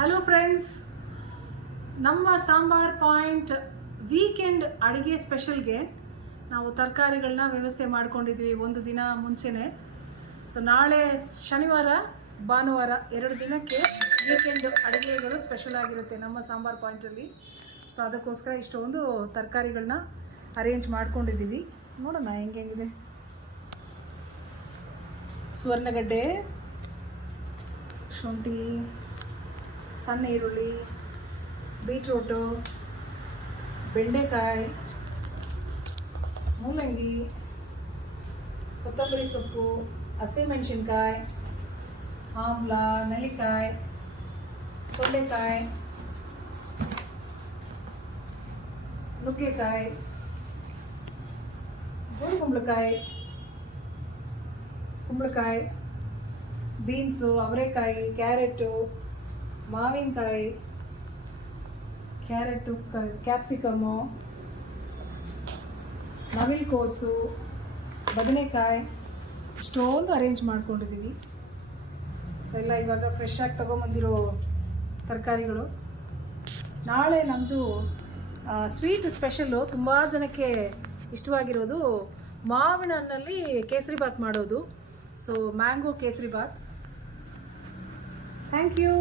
Hello friends, ನಮ್ಮ sambar point weekend ಅಡುಗೆ ಸ್ಪೆಷಲ್ಗೆ ನಾವು ತರಕಾರಿಗಳನ್ನ ವ್ಯವಸ್ಥೆ ಮಾಡ್ಕೊಂಡಿದ್ವಿ ಒಂದು ದಿನ ಮುಂಚೆನೇ. ಸೊ ನಾಳೆ ಶನಿವಾರ ಭಾನುವಾರ 2 ದಿನಕ್ಕೆ ವೀಕೆಂಡ್ ಅಡುಗೆಗಳು ಸ್ಪೆಷಲ್ ಆಗಿರುತ್ತೆ ನಮ್ಮ ಸಾಂಬಾರ್ ಪಾಯಿಂಟಲ್ಲಿ. ಸೊ ಅದಕ್ಕೋಸ್ಕರ ಇಷ್ಟೊಂದು ತರಕಾರಿಗಳನ್ನ ಅರೇಂಜ್ ಮಾಡ್ಕೊಂಡಿದ್ದೀವಿ. ನೋಡೋಣ ಹೆಂಗಿದೆ. ಸುವರ್ಣಗಡ್ಡೆ, ಶುಂಠಿ, ಸಣ್ಣ ಈರುಳ್ಳಿ, ಬೀಟ್ರೂಟು, ಬೆಂಡೆಕಾಯಿ, ಮೂಲಂಗಿ, ಕೊತ್ತಂಬರಿ ಸೊಪ್ಪು, ಹಸಿಮೆಣಸಿನ್ಕಾಯಿ, ಆಮ್ಲ, ನೆಲ್ಲಿಕಾಯಿ, ತೊಂಡೆಕಾಯಿ, ನುಗ್ಗೆಕಾಯಿ, ಗೋಡುಗುಂಬಳಕಾಯಿ, ಕುಂಬಳಕಾಯಿ, ಬೀನ್ಸು, ಅವರೆಕಾಯಿ, ಕ್ಯಾರೆಟು, ಮಾವಿನಕಾಯಿ, ಕ್ಯಾರೆಟು, ಕ್ಯಾಪ್ಸಿಕಮ್ಮು, ನವಿಲುಕೋಸು, ಬದನೆಕಾಯಿ, ಇಷ್ಟೊಂದು ಅರೇಂಜ್ ಮಾಡ್ಕೊಂಡಿದ್ದೀವಿ. ಸೊ ಎಲ್ಲ ಇವಾಗ ಫ್ರೆಶ್ ಆಗಿ ತೊಗೊಂಬಂದಿರೋ ತರಕಾರಿಗಳು. ನಾಳೆ ನಮ್ಮದು ಸ್ವೀಟ್ ಸ್ಪೆಷಲ್ಲು, ತುಂಬ ಜನಕ್ಕೆ ಇಷ್ಟವಾಗಿರೋದು ಮಾವಿನ ಹಣ್ಣಲ್ಲಿ ಕೇಸರಿ ಬಾತ್ ಮಾಡೋದು. So mango kesari bath. Thank you.